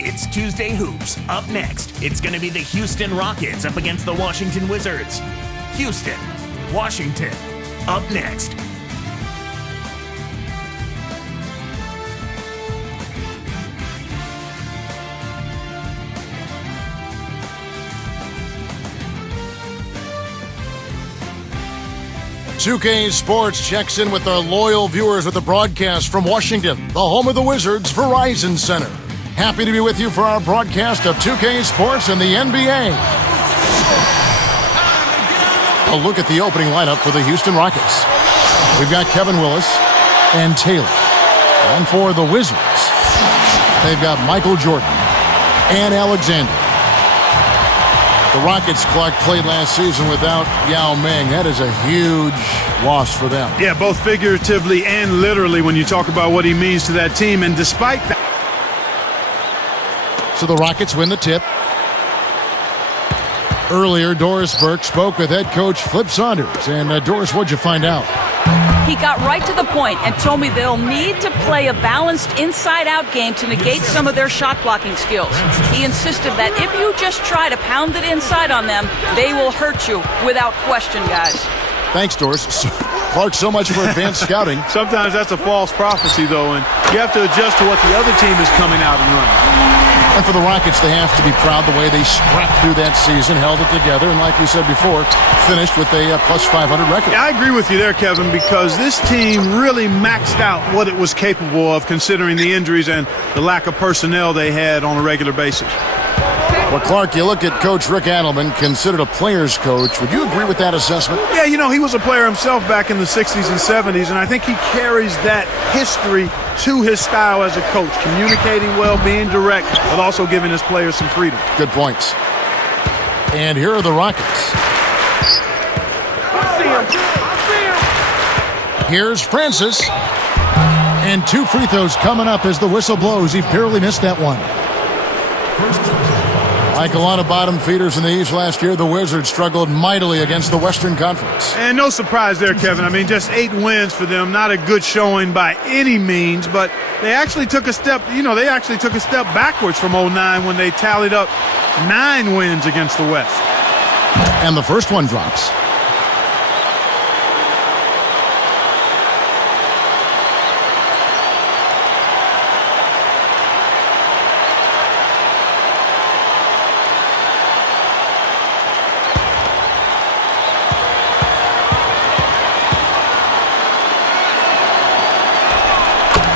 It's Tuesday Hoops. Up next, it's going to be the Houston Rockets up against the Washington Wizards. Houston, Washington, up next. K Sports checks in with our loyal viewers with the broadcast from Washington, the home of the Wizards, Verizon Center. Happy to be with you for our broadcast of 2K Sports and the NBA. A look at the opening lineup for the Houston Rockets. We've got Kevin Willis and Taylor. And for the Wizards, they've got Michael Jordan and Alexander. The Rockets, Clark, played last season without Yao Ming. That is a huge loss for them. Yeah, both figuratively and literally when you talk about what he means to that team. And despite that... So the Rockets win the tip. Earlier, Doris Burke spoke with head coach Flip Saunders. And Doris, what'd you find out? He got right to the point and told me they'll need to play a balanced inside-out game to negate some of their shot-blocking skills. He insisted that if you just try to pound it inside on them, they will hurt you without question, guys. Thanks, Doris. Clark, so much for advanced scouting. Sometimes that's a false prophecy, though, and you have to adjust to what the other team is coming out and running. And for the Rockets, they have to be proud the way they scrapped through that season, held it together, and like we said before, finished with a plus 500 record. Yeah, I agree with you there, Kevin, because this team really maxed out what it was capable of considering the injuries and the lack of personnel they had on a regular basis. Well, Clark, you look at Coach Rick Adelman, considered a player's coach. Would you agree with that assessment? Yeah, you know, he was a player himself back in the 60s and 70s, and I think he carries that history to his style as a coach, communicating well, being direct, but also giving his players some freedom. Good points. And here are the Rockets. Here's Francis. And 2 free throws coming up as the whistle blows. He barely missed that one. Like a lot of bottom feeders in the East last year, the Wizards struggled mightily against the Western Conference. And no surprise there, Kevin. I mean, just 8 wins for them. Not a good showing by any means, but they actually took a step, backwards from 09 when they tallied up 9 wins against the West. And the first one drops.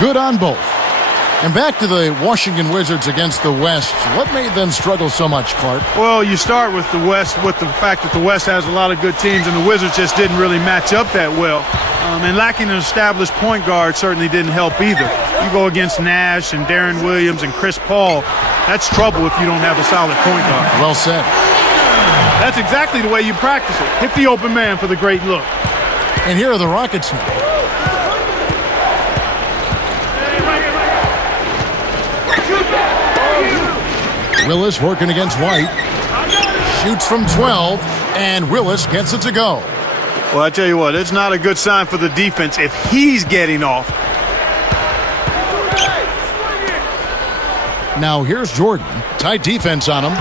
Good on both. And back to the Washington Wizards against the West. What made them struggle so much, Clark? Well, you start with the West with the fact that the West has a lot of good teams, and the Wizards just didn't really match up that well. And lacking an established point guard certainly didn't help either. You go against Nash and Darren Williams and Chris Paul, that's trouble if you don't have a solid point guard. Well said. That's exactly the way you practice it. Hit the open man for the great look. And here are the Rockets now. Willis working against White. Shoots from 12, and Willis gets it to go. Well, I tell you what, it's not a good sign for the defense if he's getting off. Now here's Jordan. Tight defense on him.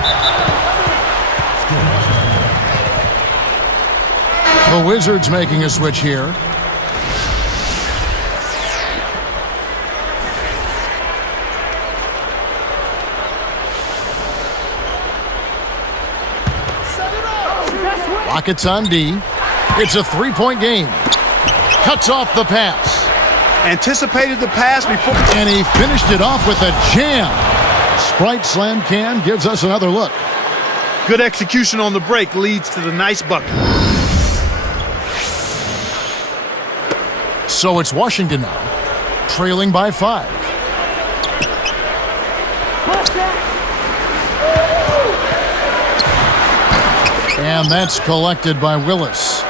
The Wizards making a switch here. Rockets on D. It's a 3-point game. Cuts off the pass. Anticipated the pass before. And he finished it off with a jam. Sprite slam can gives us another look. Good execution on the break leads to the nice bucket. So it's Washington now, trailing by 5. And that's collected by Willis.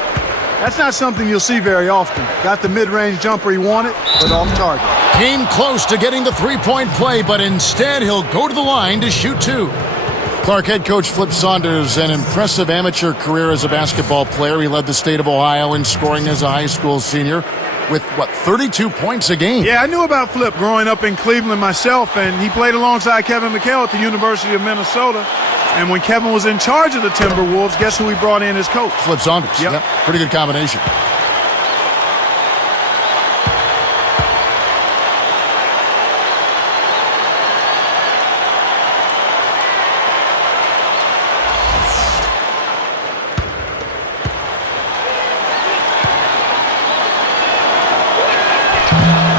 That's not something you'll see very often. Got the mid-range jumper he wanted, but off target. Came close to getting the 3-point play, but instead he'll go to the line to shoot 2. Clark, head coach Flip Saunders, an impressive amateur career as a basketball player. He led the state of Ohio in scoring as a high school senior. with, 32 points a game. Yeah, I knew about Flip growing up in Cleveland myself, and he played alongside Kevin McHale at the University of Minnesota. And when Kevin was in charge of the Timberwolves, guess who he brought in as coach? Flip Saunders. Yep. Pretty good combination.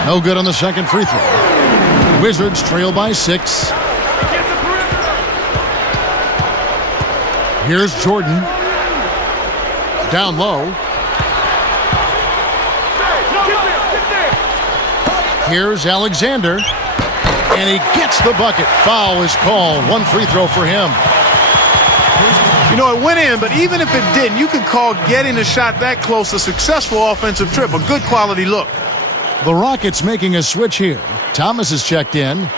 No good on the second free throw. Wizards trail by 6. Here's Jordan. Down low. Here's Alexander. And he gets the bucket. Foul is called. One free throw for him. You know, it went in, but even if it didn't, you could call getting a shot that close a successful offensive trip, a good quality look. The Rockets making a switch here. Thomas is checked in.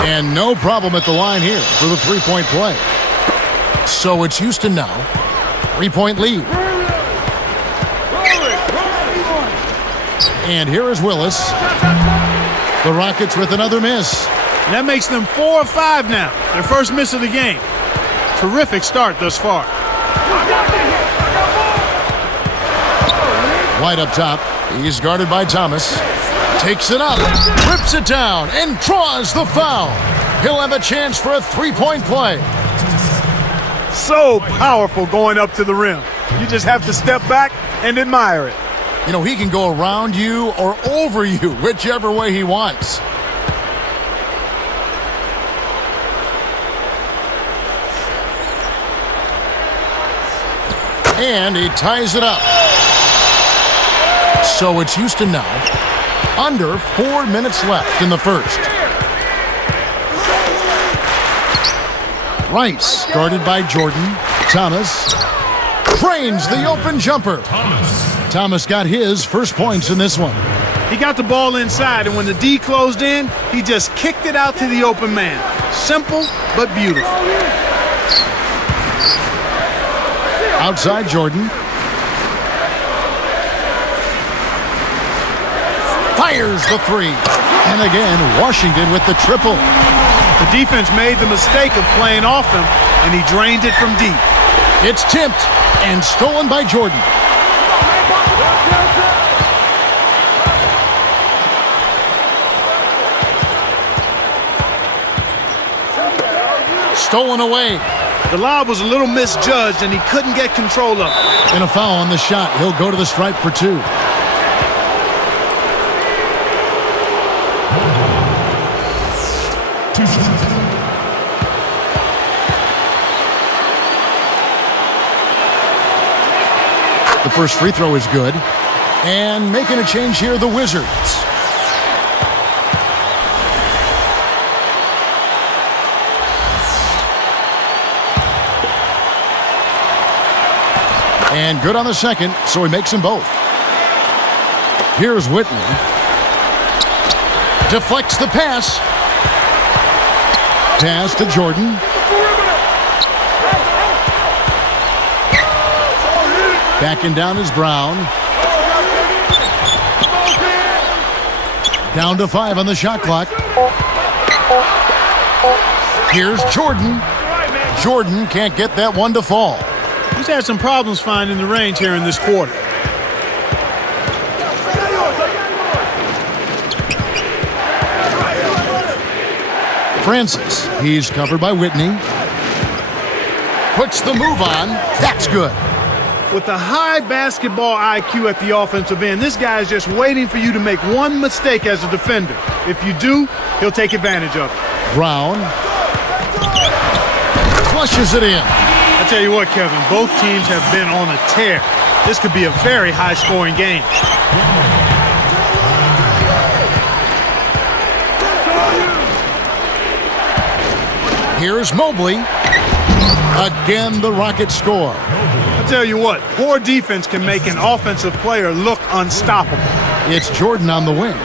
And no problem at the line here for the three-point play. So it's Houston now. 3-point lead. And here is Willis. The Rockets with another miss. And that makes them 4 of 5 now. Their first miss of the game. Terrific start thus far. White up top. He's guarded by Thomas. Takes it up, rips it down, and draws the foul. He'll have a chance for a three-point play. So powerful going up to the rim. You just have to step back and admire it. You know, he can go around you or over you, whichever way he wants. And he ties it up. So it's Houston now. Under 4 minutes left in the first. Rice, guarded by Jordan. Thomas trains the open jumper. Thomas got his first points in this one. He got the ball inside, and when the D closed in, he just kicked it out to the open man. Simple, but beautiful. Outside Jordan. Fires the three. And again, Washington with the triple. The defense made the mistake of playing off him, and he drained it from deep. It's tipped and stolen by Jordan. Stolen away. The lob was a little misjudged, and he couldn't get control of it. And a foul on the shot. He'll go to the stripe for 2. The first free throw is good. And making a change here, the Wizards. And good on the second, so he makes them both. Here's Whitney. Deflects the pass. Pass to Jordan. Backing down is Brown. Down to 5 on the shot clock. Here's Jordan. Jordan can't get that one to fall. He's had some problems finding the range here in this quarter. Francis, he's covered by Whitney. Puts the move on. That's good. With a high basketball IQ at the offensive end, this guy is just waiting for you to make one mistake as a defender. If you do, he'll take advantage of it. Brown flushes it in. I tell you what, Kevin, both teams have been on a tear. This could be a very high-scoring game. Here's Mobley. Again, the Rockets score. I tell you what, poor defense can make an offensive player look unstoppable. It's Jordan on the wing.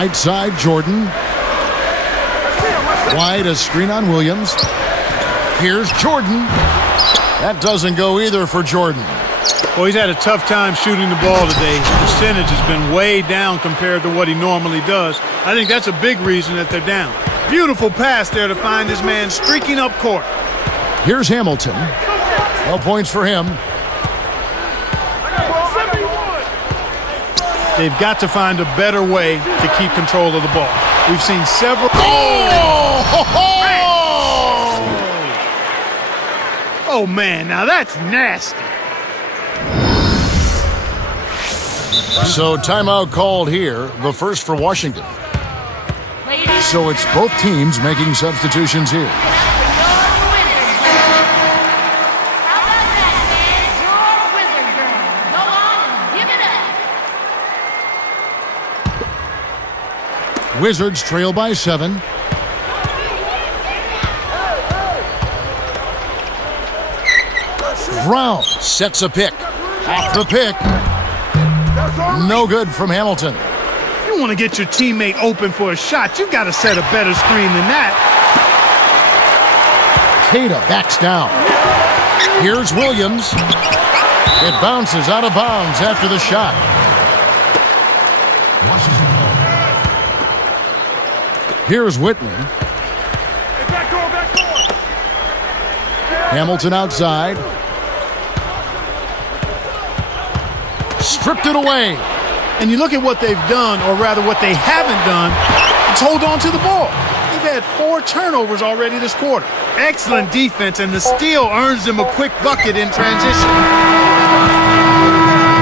Right side, Jordan. Wide, a screen on Williams. Here's Jordan. That doesn't go either for Jordan. Well, he's had a tough time shooting the ball today. His percentage has been way down compared to what he normally does. I think that's a big reason that they're down. Beautiful pass there to find his man streaking up court. Here's Hamilton. No points for him. They've got to find a better way to keep control of the ball. We've seen several... Oh, man, now that's nasty. So timeout called here, the first for Washington. So it's both teams making substitutions here. Wizards trail by 7. Brown sets a pick. Off the pick. No good from Hamilton. If you want to get your teammate open for a shot, you've got to set a better screen than that. Cada backs down. Here's Williams. It bounces out of bounds after the shot. Here's Whitney. Hamilton outside. Stripped it away. And you look at what they've done, or rather what they haven't done, it's hold on to the ball. They've had 4 turnovers already this quarter. Excellent defense, and the steal earns them a quick bucket in transition.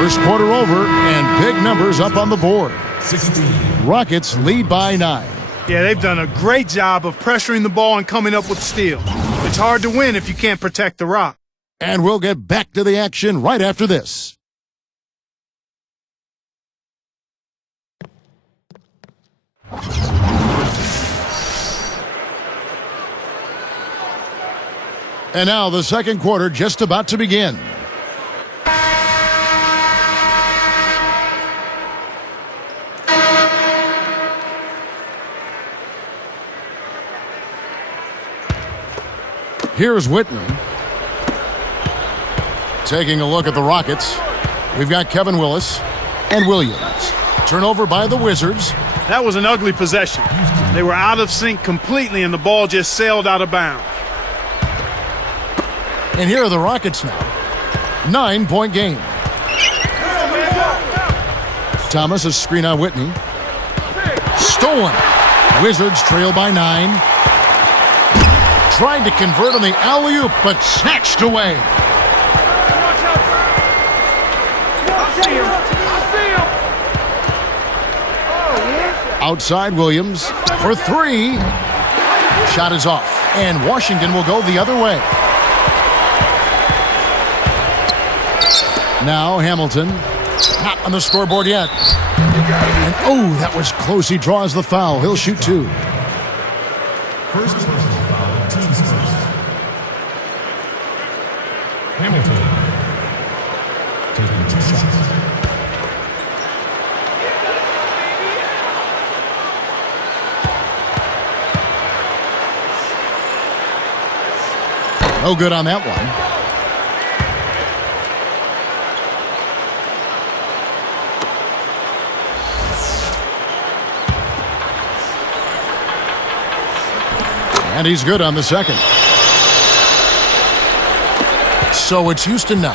First quarter over, and big numbers up on the board. 16. Rockets lead by 9. Yeah, they've done a great job of pressuring the ball and coming up with steals. It's hard to win if you can't protect the rock. And we'll get back to the action right after this. And now the second quarter just about to begin. Here's Whitney. Taking a look at the Rockets. We've got Kevin Willis and Williams. Turnover by the Wizards. That was an ugly possession. They were out of sync completely, and the ball just sailed out of bounds. And here are the Rockets now. 9-point game. Thomas, a screen on Whitney. Stolen. Wizards trail by 9. Tried to convert on the alley-oop, but snatched away. Outside Williams for 3. Shot is off, and Washington will go the other way. Now Hamilton, not on the scoreboard yet. And oh, that was close. He draws the foul. He'll shoot 2. First personal foul, team's first. Hamilton taking 2 shots. No good on that one. And he's good on the second. So it's Houston now.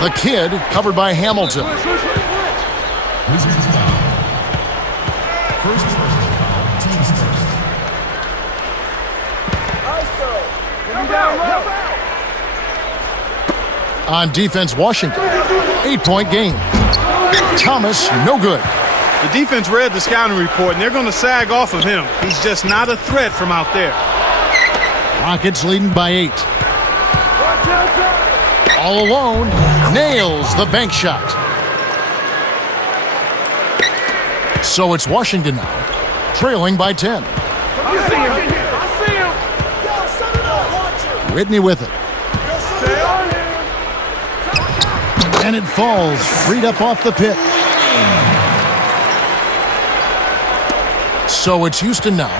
The kid covered by Hamilton. Wizards foul. First personal foul, team's first. On defense, Washington. 8-point game. Thomas, no good. The defense read the scouting report, and they're going to sag off of him. He's just not a threat from out there. Rockets leading by 8. All alone, nails the bank shot. So it's Washington now, trailing by 10. Whitney with it. And it falls, freed up off the pit. So it's Houston now.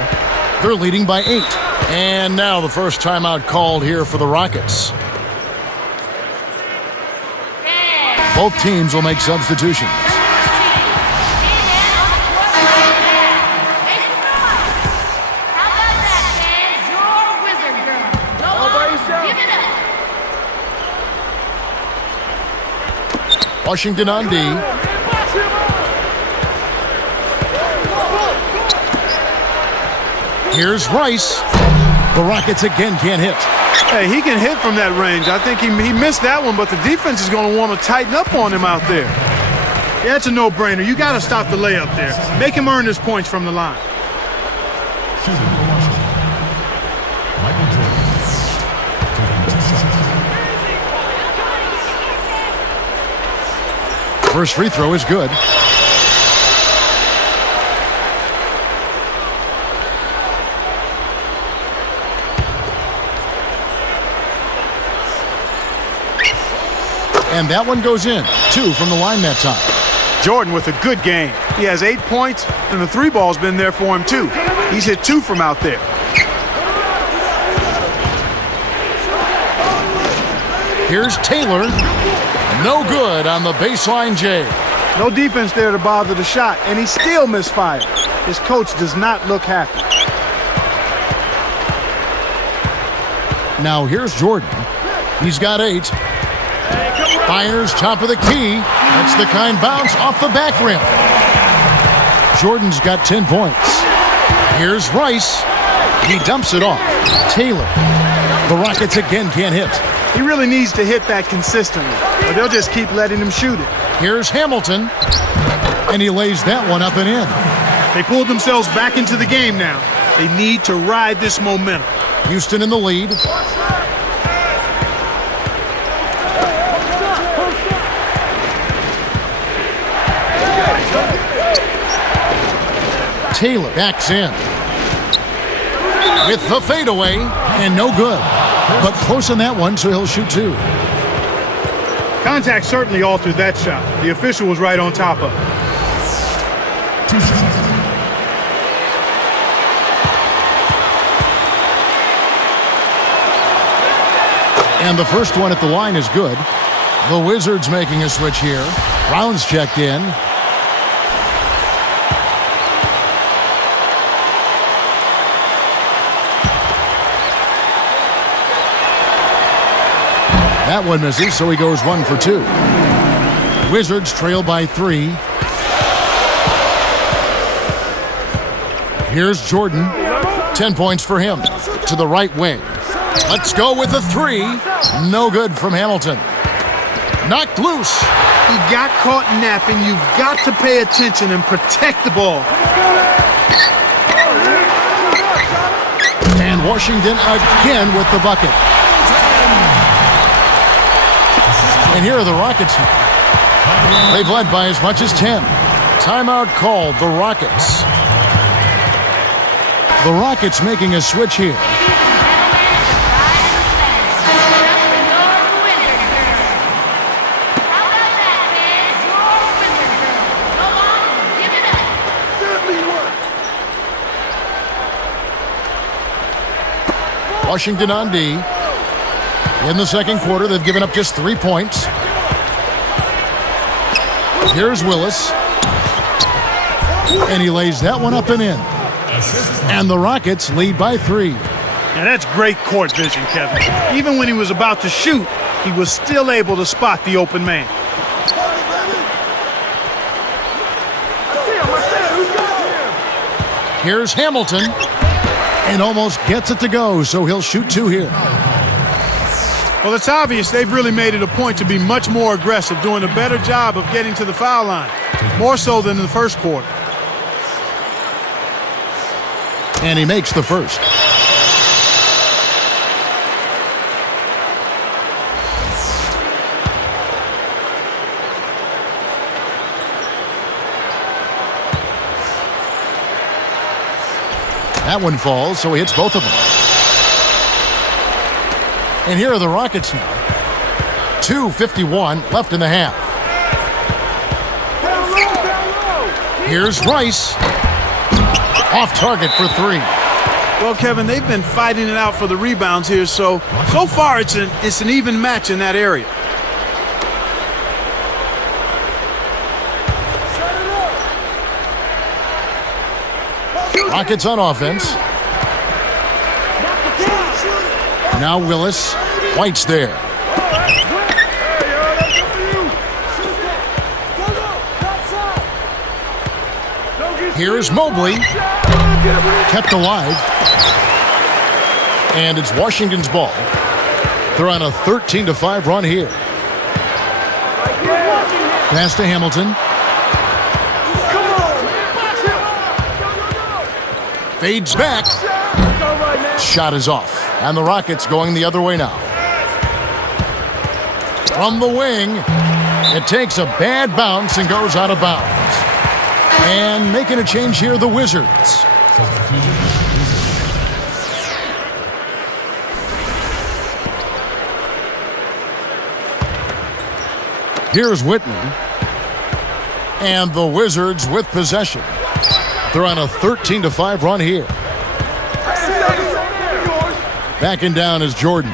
They're leading by 8. And now the first timeout called here for the Rockets. Both teams will make substitutions. Washington on D. Here's Rice. The Rockets again can't hit. Hey, he can hit from that range. I think he missed that one, but the defense is going to want to tighten up on him out there. Yeah, it's a no-brainer. You got to stop the layup there. Make him earn his points from the line. Shooting for Washington. Michael Jordan. Taking 2 shots. First free throw is good. And that one goes in. 2 from the line that time. Jordan with a good game. He has 8 points, and the 3 ball's been there for him, too. He's hit 2 from out there. Here's Taylor. No good on the baseline J. No defense there to bother the shot, and he still misfired. His coach does not look happy. Now here's Jordan. He's got 8. Fires top of the key. That's the kind bounce off the back rim. Jordan's got 10 points. Here's Rice. He dumps it off. Taylor. The Rockets again can't hit. He really needs to hit that consistently, or they'll just keep letting him shoot it. Here's Hamilton. And he lays that one up and in. They pulled themselves back into the game now. They need to ride this momentum. Houston in the lead. Taylor backs in with the fadeaway, and no good. But close on that one, so he'll shoot 2. Contact certainly altered that shot. The official was right on top of it. 2 shots. And the first one at the line is good. The Wizards making a switch here. Brown's checked in. That one misses, so he goes 1 for 2. Wizards trail by 3. Here's Jordan. 10 points for him. To the right wing. Let's go with a 3. No good from Hamilton. Knocked loose. He got caught napping. You've got to pay attention and protect the ball. And Washington again with the bucket. And here are the Rockets. They've led by as much as 10. Timeout called, the Rockets. The Rockets making a switch here. Washington on D. In the second quarter, they've given up just 3 points. Here's Willis. And he lays that one up and in. And the Rockets lead by 3. Now that's great court vision, Kevin. Even when he was about to shoot, he was still able to spot the open man. Here's Hamilton. And almost gets it to go, so he'll shoot 2 here. Well, it's obvious they've really made it a point to be much more aggressive, doing a better job of getting to the foul line, more so than in the first quarter. And he makes the first. That one falls, so he hits both of them. And here are the Rockets now. 2:51 left in the half. Here's Rice. Off target for 3. Well, Kevin, they've been fighting it out for the rebounds here, so far it's an even match in that area. Rockets on offense. Now Willis. White's there. Here's Mobley. Kept alive. And it's Washington's ball. They're on a 13-5 run here. Pass to Hamilton. Fades back. Shot is off. And the Rockets going the other way now. From the wing, it takes a bad bounce and goes out of bounds. And making a change here, the Wizards. Here's Whitney. And the Wizards with possession. They're on a 13-5 run here. Backing down is Jordan.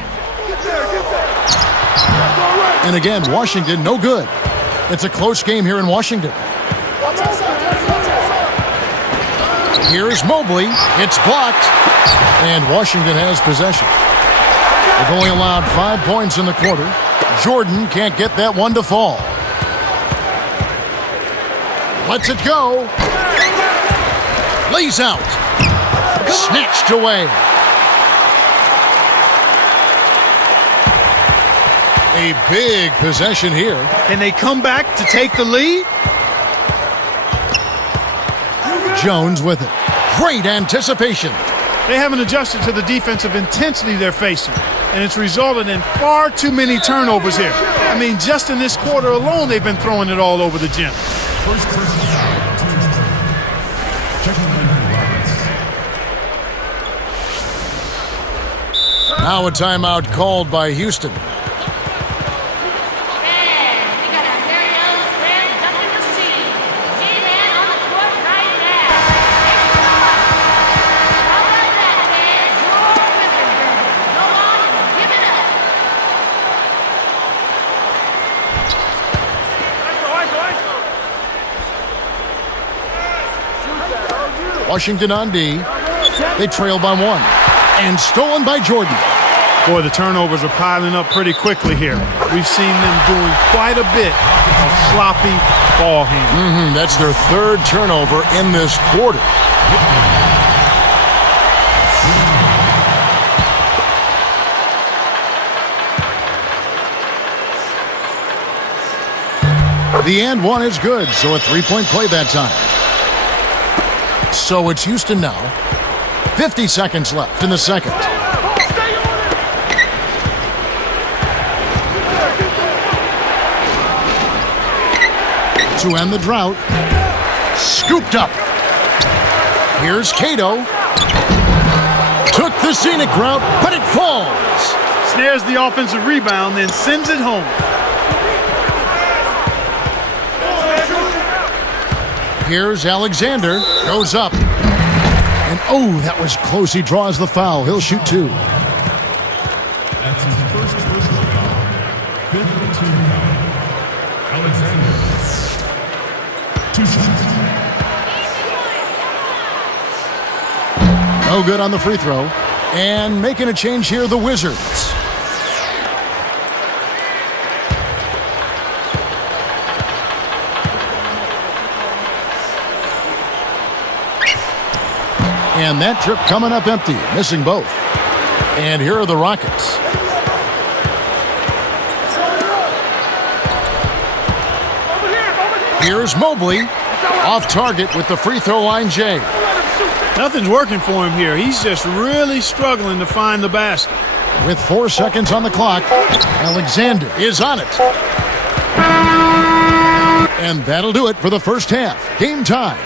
And again, Washington, no good. It's a close game here in Washington. Here's Mobley. It's blocked. And Washington has possession. They've only allowed 5 points in the quarter. Jordan can't get that one to fall. Lets it go. Lays out. Snatched away. A big possession here. Can they come back to take the lead? Jones with it. Great anticipation. They haven't adjusted to the defensive intensity they're facing, and it's resulted in far too many turnovers here. I mean, just in this quarter alone, they've been throwing it all over the gym. First person foul, team's turn. Checking in for the Rockets. Now a timeout called by Houston. Washington on D. They trail by 1. And stolen by Jordan. Boy, the turnovers are piling up pretty quickly here. We've seen them doing quite a bit of sloppy ball handling. That's their 3rd turnover in this quarter. The and one is good, so a 3-point play that time. So it's Houston now. 50 seconds left in the second. To end the drought. Scooped up. Here's Cato. Took the scenic route, but it falls. Snares the offensive rebound, then sends it home. Here's Alexander. Goes up. And oh, that was close. He draws the foul. He'll shoot 2. That's his first personal foul. 5th team foul. Alexander. 2 shots. No good on the free throw. And making a change here, the Wizards. And that trip coming up empty, missing both. And here are the Rockets. Here's Mobley. Off target with the free throw line, Jay. Nothing's working for him here. He's just really struggling to find the basket. With 4 seconds on the clock, Alexander is on it. And that'll do it for the first half. Game time.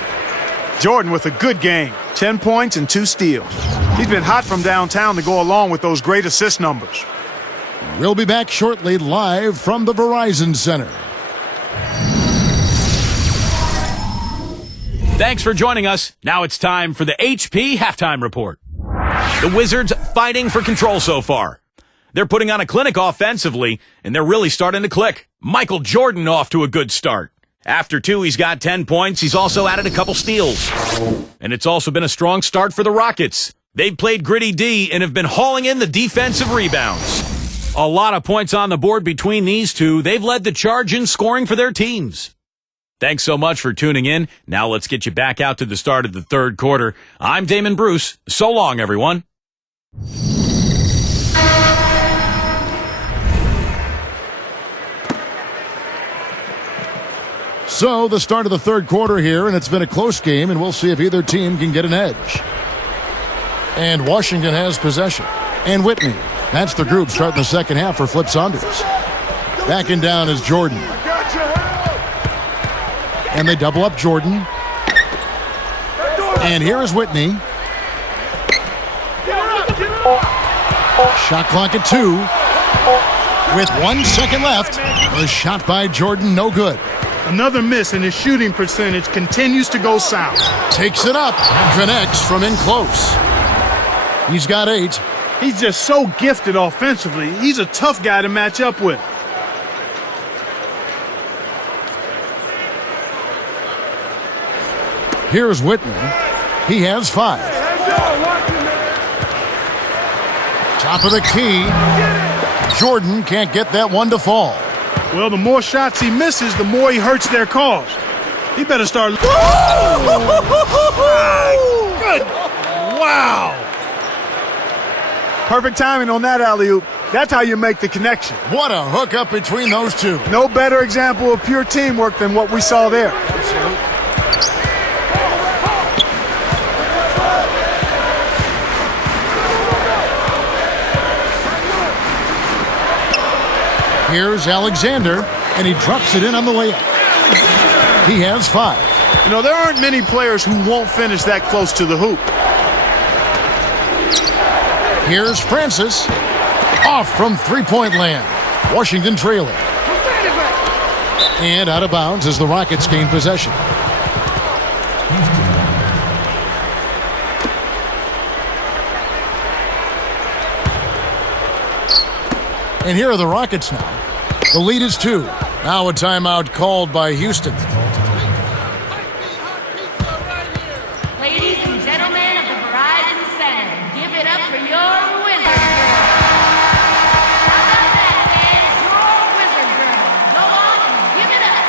Jordan with a good game. 10 points and 2 steals. He's been hot from downtown to go along with those great assist numbers. We'll be back shortly live from the Verizon Center. Thanks for joining us. Now it's time for the HP Halftime Report. The Wizards fighting for control so far. They're putting on a clinic offensively, and they're really starting to click. Michael Jordan off to a good start. After 2, he's got 10 points. He's also added a couple steals. And it's also been a strong start for the Rockets. They've played gritty D and have been hauling in the defensive rebounds. A lot of points on the board between these two. They've led the charge in scoring for their teams. Thanks so much for tuning in. Now let's get you back out to the start of the third quarter. I'm Damon Bruce. So long, everyone. So, the start of the third quarter here, and it's been a close game, and we'll see if either team can get an edge. And Washington has possession. And Whitney. That's the group starting the second half for Flip Saunders. Backing down is Jordan. And they double up Jordan. And here is Whitney. Shot clock at 2. With 1 second left. The shot by Jordan, no good. Another miss, and his shooting percentage continues to go south. Takes it up. Connects from in close. He's got 8. He's just so gifted offensively. He's a tough guy to match up with. Here's Whitney. He has 5. Top of the key. Jordan can't get that one to fall. Well, the more shots he misses, the more he hurts their cause. He better start. Good. Wow. Perfect timing on that alley-oop. That's how you make the connection. What a hookup between those two. No better example of pure teamwork than what we saw there. Here's Alexander, and he drops it in on the layup. He has 5. You know, there aren't many players who won't finish that close to the hoop. Here's Francis. Off from three-point land. Washington trailing. And out of bounds as the Rockets gain possession. And here are the Rockets now. The lead is 2. Now a timeout called by Houston. Ladies and gentlemen of the Verizon Center, give it up for your Wizard Girl. How about that, fans? Your Wizard Girl. Go on and give it up.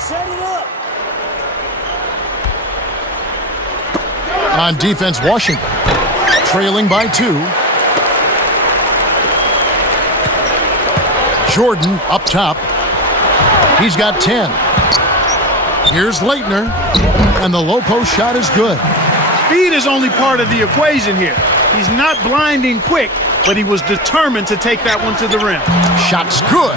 Set it up. On defense, Washington. Trailing by 2. Jordan up top. He's got 10. Here's Leitner. And the low post shot is good. Speed is only part of the equation here. He's not blinding quick, but he was determined to take that one to the rim. Shot's good.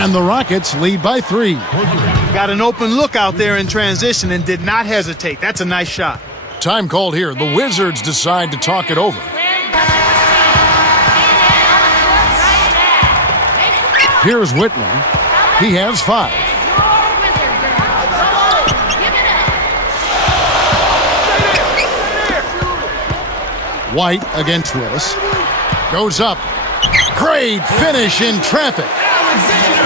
And the Rockets lead by 3. Got an open look out there in transition and did not hesitate. That's a nice shot. Time called here. The Wizards decide to talk it over. Here's Whitney. He has 5. White against Willis. Goes up. Great finish in traffic.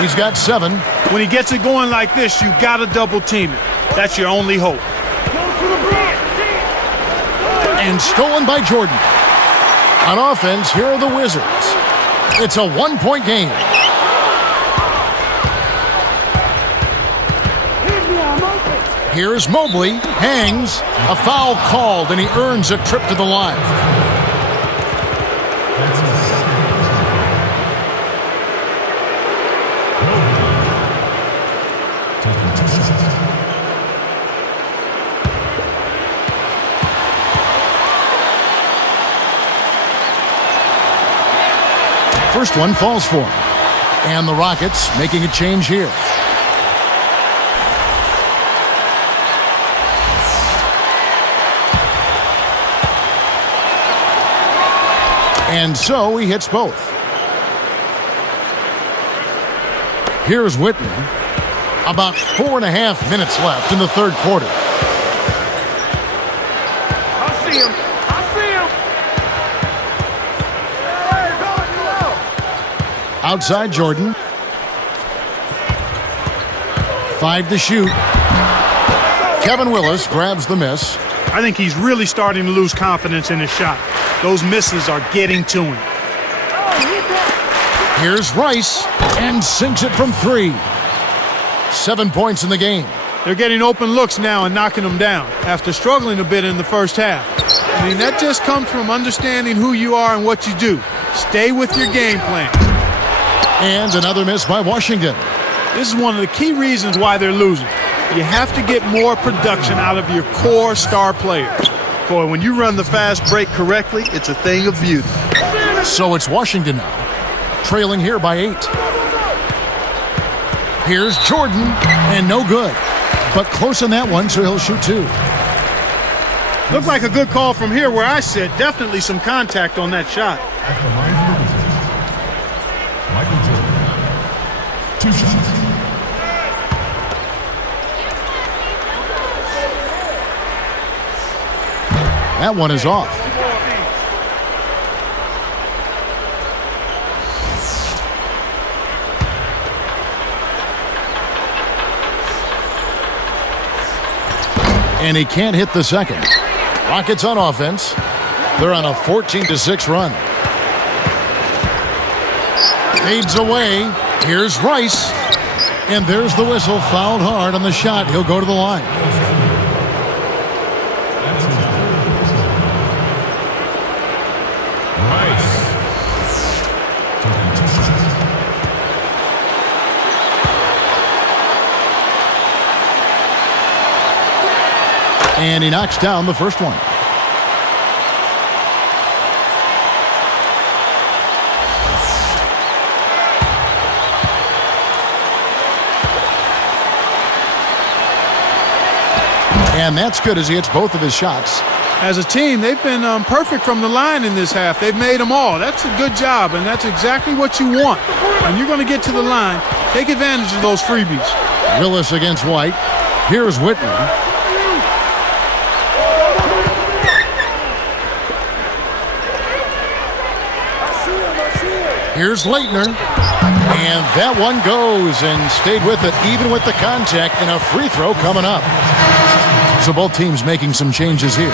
He's got 7. When he gets it going like this, you got to double team it. That's your only hope. And stolen by Jordan. On offense, here are the Wizards. It's a 1-point game. Here's Mobley. Hangs. A foul called, and he earns a trip to the line. First one falls for him. And the Rockets making a change here. And so he hits both. Here's Whitney. About 4.5 minutes left in the third quarter. I see him. I see him. Outside Jordan. 5 to shoot. Kevin Willis grabs the miss. I think he's really starting to lose confidence in his shot. Those misses are getting to him. Here's Rice and sinks it from 3. 7 points in the game. They're getting open looks now and knocking them down after struggling a bit in the first half. I mean, that just comes from understanding who you are and what you do. Stay with your game plan. And another miss by Washington. This is one of the key reasons why they're losing. You have to get more production out of your core star players. Boy, when you run the fast break correctly, it's a thing of beauty. So it's Washington now, trailing here by 8. Here's Jordan, and no good. But close on that one, so he'll shoot 2. Looked like a good call from here where I sit. Definitely some contact on that shot. At the line for the Wizards, Michael Jordan. 2 shots. That one is off. And he can't hit the second. Rockets on offense. They're on a 14-6 run. Fades away. Here's Rice. And there's the whistle. Fouled hard on the shot. He'll go to the line. And he knocks down the first one. And that's good as he hits both of his shots. As a team, they've been perfect from the line in this half. They've made them all. That's a good job, and that's exactly what you want. When you're going to get to the line, take advantage of those freebies. Willis against White. Here's Whitney. Here's Leitner. And that one goes and stayed with it, even with the contact, and a free throw coming up. So both teams making some changes here.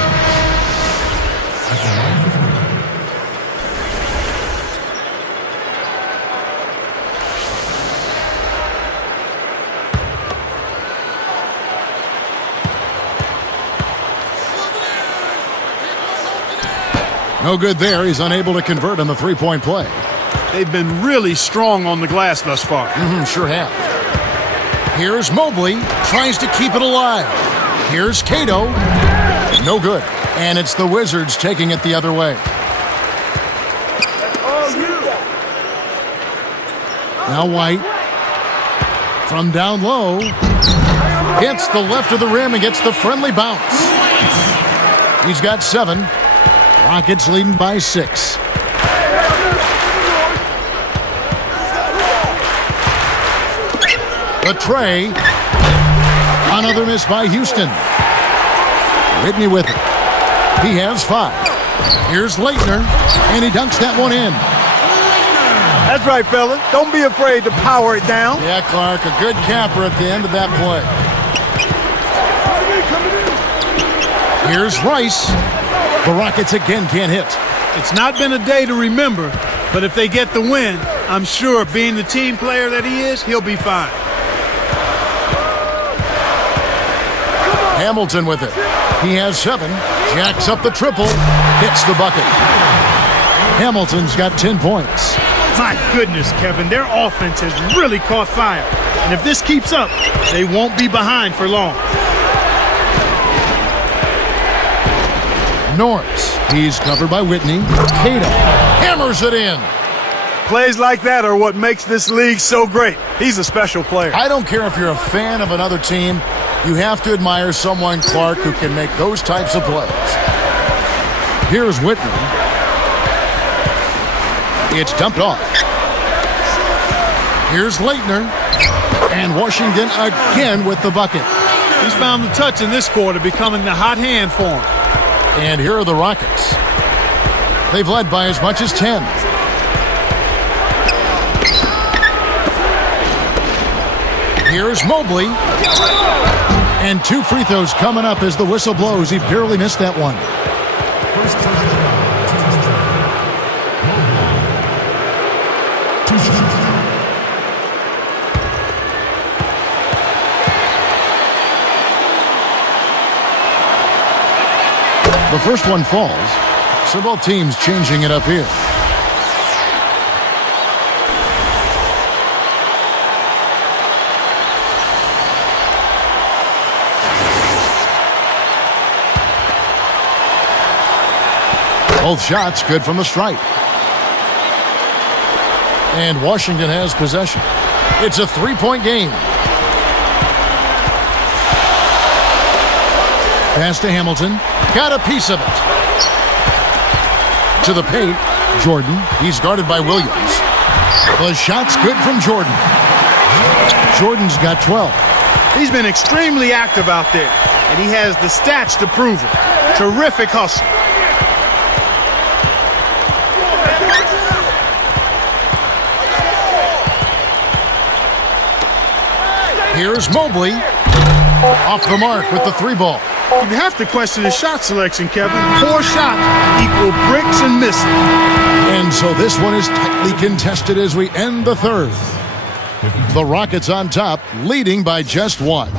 No good there. He's unable to convert on the three-point play. They've been really strong on the glass thus far. Sure have. Here's Mobley. Tries to keep it alive. Here's Cato. No good. And it's the Wizards taking it the other way. Now White. From down low. Hits the left of the rim and gets the friendly bounce. He's got 7. Rockets leading by 6. The tray. Another miss by Houston. Whitney with it. He has 5. Here's Leitner, and he dunks that one in. That's right, fella. Don't be afraid to power it down. Yeah, Clark, a good capper at the end of that play. Here's Rice. The Rockets again can't hit. It's not been a day to remember, but if they get the win, I'm sure being the team player that he is, he'll be fine. Hamilton with it. He has 7. Jacks up the triple. Hits the bucket. Hamilton's got 10 points. My goodness, Kevin, their offense has really caught fire. And if this keeps up, they won't be behind for long. Norris. He's covered by Whitney. Cato hammers it in. Plays like that are what makes this league so great. He's a special player. I don't care if you're a fan of another team. You have to admire someone, Clark, who can make those types of plays. Here's Whitney. It's dumped off. Here's Leitner. And Washington again with the bucket. He's found the touch in this quarter, becoming the hot hand for him. And here are the Rockets. They've led by as much as 10. Here's Mobley. And 2 free throws coming up as the whistle blows. He barely missed that one. First touchdown. Two shots. The first one falls. So both teams changing it up here. Both shots good from the stripe. And Washington has possession. It's a 3-point game. Pass to Hamilton. Got a piece of it. To the paint. Jordan. He's guarded by Williams. The shot's good from Jordan. Jordan's got 12. He's been extremely active out there, and he has the stats to prove it. Terrific hustle. Here's Mobley. Off the mark with the 3 ball. You have to question his shot selection, Kevin. Poor shot equal bricks and missing. And so this one is tightly contested as we end the third. The Rockets on top, leading by just 1.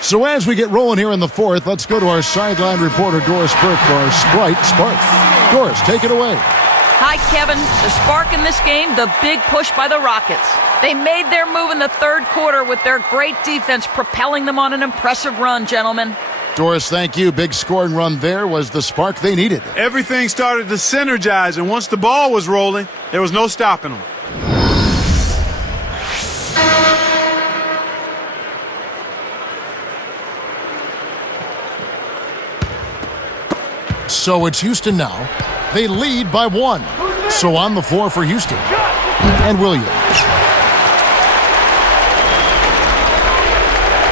So as we get rolling here in the fourth, let's go to our sideline reporter, Doris Burke, for our Sprite Spark. Doris, take it away. Hi, Kevin. The spark in this game, the big push by the Rockets. They made their move in the third quarter with their great defense propelling them on an impressive run, gentlemen. Doris, thank you. Big scoring run there was the spark they needed. Everything started to synergize, and once the ball was rolling, there was no stopping them. So it's Houston now. They lead by 1. So on the floor for Houston. And Williams.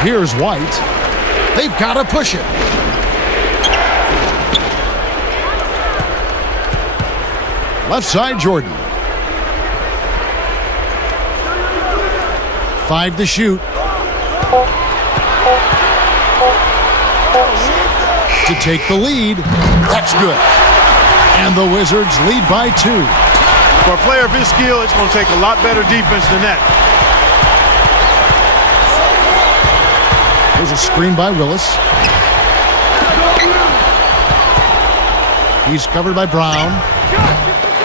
Here's White. They've got to push it. Left side, Jordan. 5 to shoot. To take the lead. That's good. And the Wizards lead by 2. For a player of his skill, it's going to take a lot better defense than that. There's a screen by Willis. He's covered by Brown.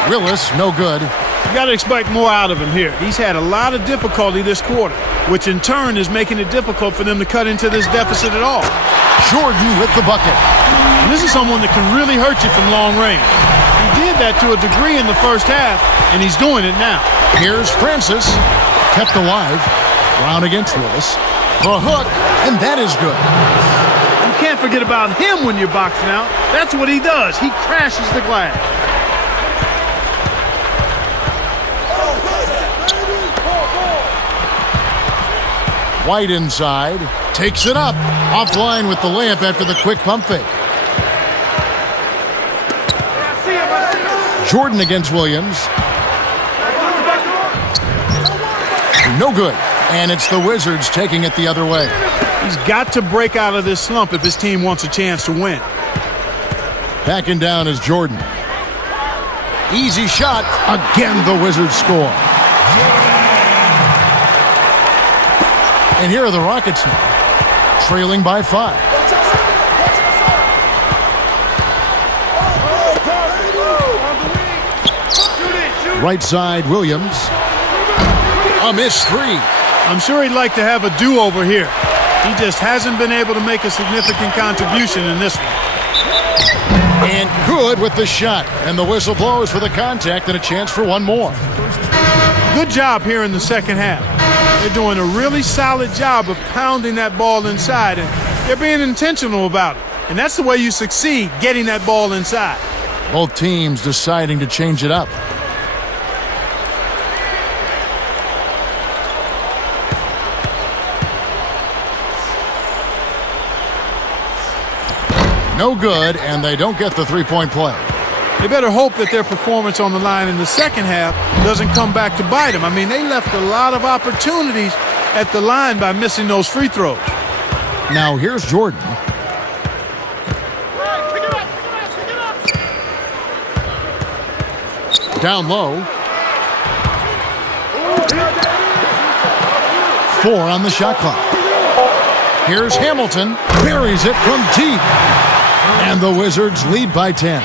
Willis, no good. You got to expect more out of him here. He's had a lot of difficulty this quarter, which in turn is making it difficult for them to cut into this deficit at all. Jordan with the bucket. And this is someone that can really hurt you from long range. He did that to a degree in the first half, and he's doing it now. Here's Francis. Kept alive. Brown against Willis. A hook, and that is good. You can't forget about him when you're boxing out. That's what he does. He crashes the glass. White inside. Takes it up. Offline with the layup after the quick pump fake. Jordan against Williams. No good. And it's the Wizards taking it the other way. He's got to break out of this slump if his team wants a chance to win. Backing down is Jordan. Easy shot. Again, the Wizards score. And here are the Rockets now, trailing by 5. Right side, Williams. A missed 3. I'm sure he'd like to have a do-over here. He just hasn't been able to make a significant contribution in this one. And good with the shot. And the whistle blows for the contact and a chance for one more. Good job here in the second half. They're doing a really solid job of pounding that ball inside, and they're being intentional about it. And that's the way you succeed, getting that ball inside. Both teams deciding to change it up. No good, and they don't get the three-point play. They better hope that their performance on the line in the second half doesn't come back to bite them. I mean, they left a lot of opportunities at the line by missing those free throws. Now here's Jordan. Down low. 4 on the shot clock. Here's Hamilton. Buries it from deep. And the Wizards lead by 10.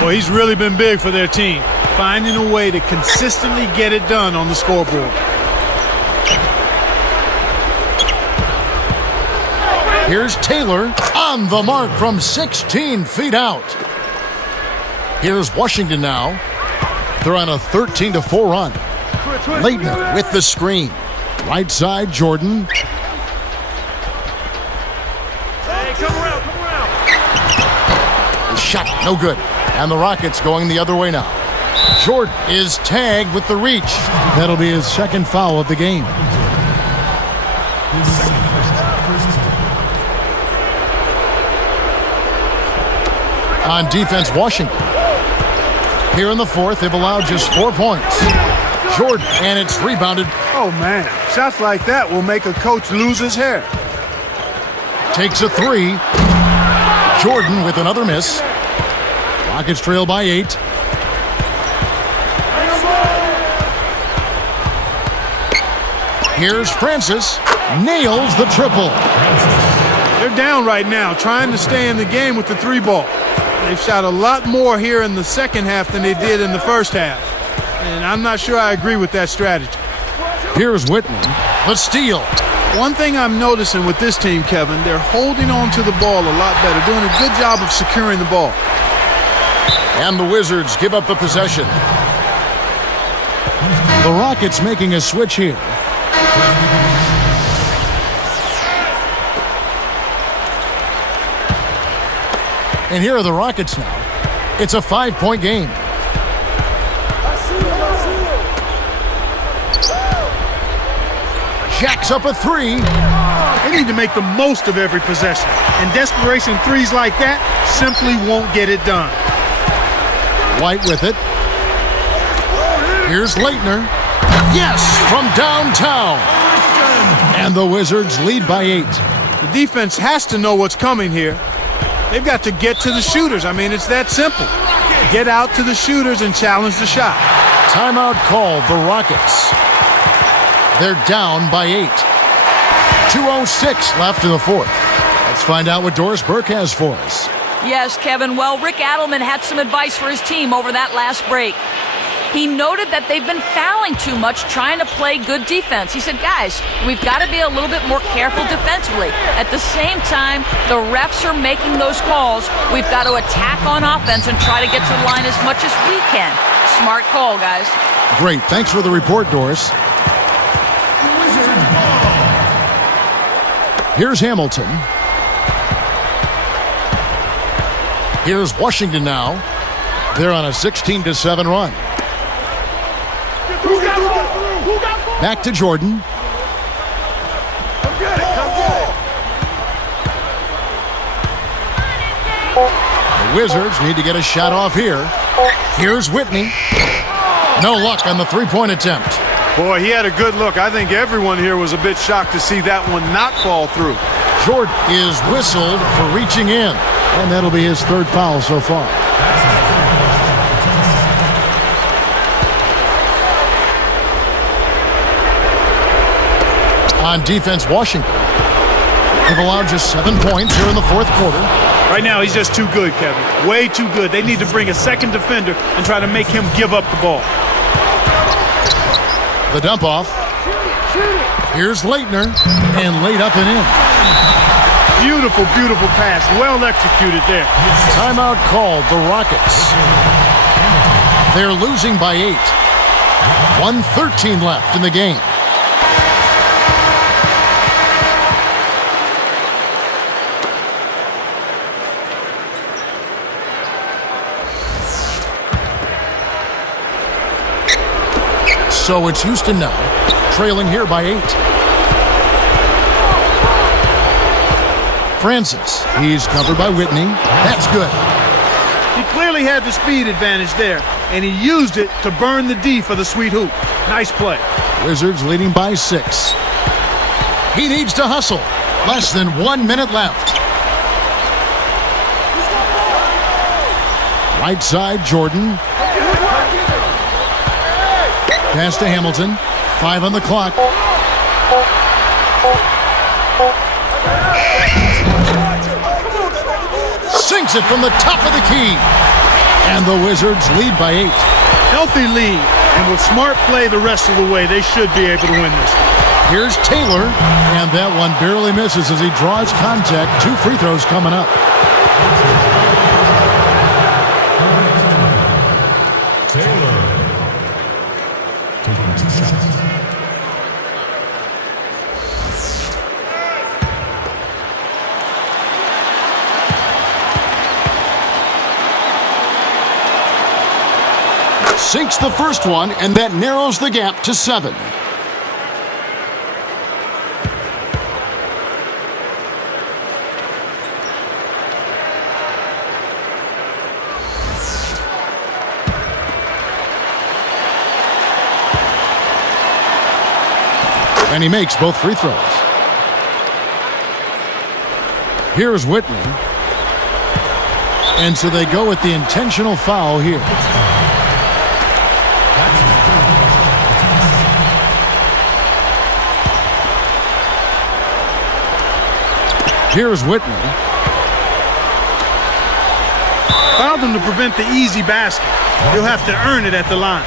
Well, he's really been big for their team, finding a way to consistently get it done on the scoreboard. Here's Taylor on the mark from 16 feet out. Here's Washington now. They're on a 13-4 run. Leitner with the screen. Right side, Jordan. Hey, come around. The shot, no good. And the Rockets going the other way now. Jordan is tagged with the reach. That'll be his second foul of the game. On defense, Washington. Here in the fourth, they've allowed just 4 points. Jordan, and it's rebounded. Oh, man. Shots like that will make a coach lose his hair. Takes a 3. Jordan with another miss. Rockets trail by 8. Here's Francis. Nails the triple. They're down right now, trying to stay in the game with the 3 ball. They've shot a lot more here in the second half than they did in the first half. And I'm not sure I agree with that strategy. Here's Whitman. The steal. One thing I'm noticing with this team, Kevin, they're holding on to the ball a lot better, doing a good job of securing the ball. And the Wizards give up the possession. The Rockets making a switch here. And here are the Rockets now. It's a 5-point game. Jacks up a 3. They need to make the most of every possession. And desperation threes like that simply won't get it done. White with it. Here's Leitner. Yes, from downtown. And the Wizards lead by 8. The defense has to know what's coming here. They've got to get to the shooters. I mean, it's that simple. Get out to the shooters and challenge the shot. Timeout called, the Rockets. They're down by 8. 2:06 left in the fourth. Let's find out what Doris Burke has for us. Yes, Kevin. Well, Rick Adelman had some advice for his team over that last break. He noted that they've been fouling too much trying to play good defense. He said, guys, we've got to be a little bit more careful defensively. At the same time, the refs are making those calls. We've got to attack on offense and try to get to the line as much as we can. Smart call, guys. Great. Thanks for the report, Doris. Here's Hamilton. Here's Washington now. They're on a 16-7 run. Back to Jordan. The Wizards need to get a shot off here. Here's Whitney. No luck on the three-point attempt. Boy, he had a good look. I think everyone here was a bit shocked to see that one not fall through. Jordan is whistled for reaching in, and that'll be his third foul so far. On defense, Washington. They've allowed just 7 points here in the fourth quarter. Right now, he's just too good, Kevin. Way too good. They need to bring a second defender and try to make him give up the ball. The dump off. Here's Leitner, and laid up and in. Beautiful, beautiful pass. Well executed there. Timeout called, the Rockets. They're losing by 8. 1:13 left in the game. So it's Houston now, trailing here by 8. Francis, he's covered by Whitney. That's good. He clearly had the speed advantage there, and he used it to burn the D for the sweet hoop. Nice play. Wizards leading by 6. He needs to hustle. Less than 1 minute left. Right side, Jordan. Pass to Hamilton. 5 on the clock. Sinks it from the top of the key. And the Wizards lead by 8. Healthy lead, and with smart play the rest of the way, they should be able to win this. Here's Taylor, and that one barely misses as he draws contact. 2 free throws coming up. Taylor taking 2 shots. Sinks the first one, and that narrows the gap to 7. And he makes both free throws. Here's Whitney. And so they go with the intentional foul here. Here's Whitney. Fouled him to prevent the easy basket. He'll have to earn it at the line.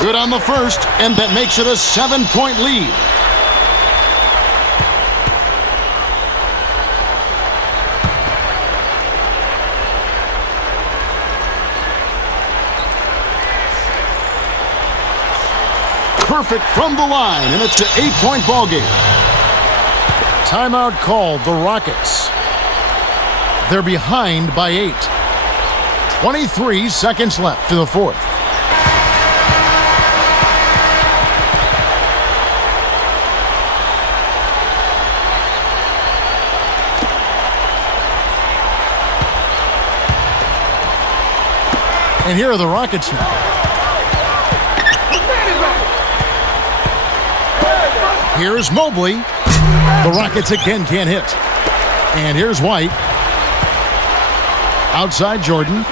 Good on the first, and that makes it a 7-point lead. Perfect from the line, and it's an 8-point ball game. Timeout called, the Rockets. They're behind by 8. 23 seconds left in the fourth. And here are the Rockets now. Here's Mobley. The Rockets again can't hit. And here's White. Outside Jordan.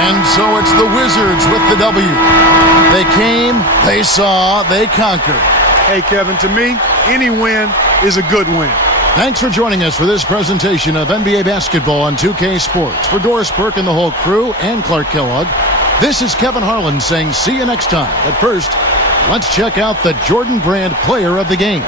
And so it's the Wizards with the W. They came, they saw, they conquered. Hey, Kevin, to me, any win is a good win. Thanks for joining us for this presentation of NBA basketball on 2K Sports. For Doris Burke and the whole crew and Clark Kellogg, this is Kevin Harlan saying see you next time. But first, let's check out the Jordan Brand player of the game.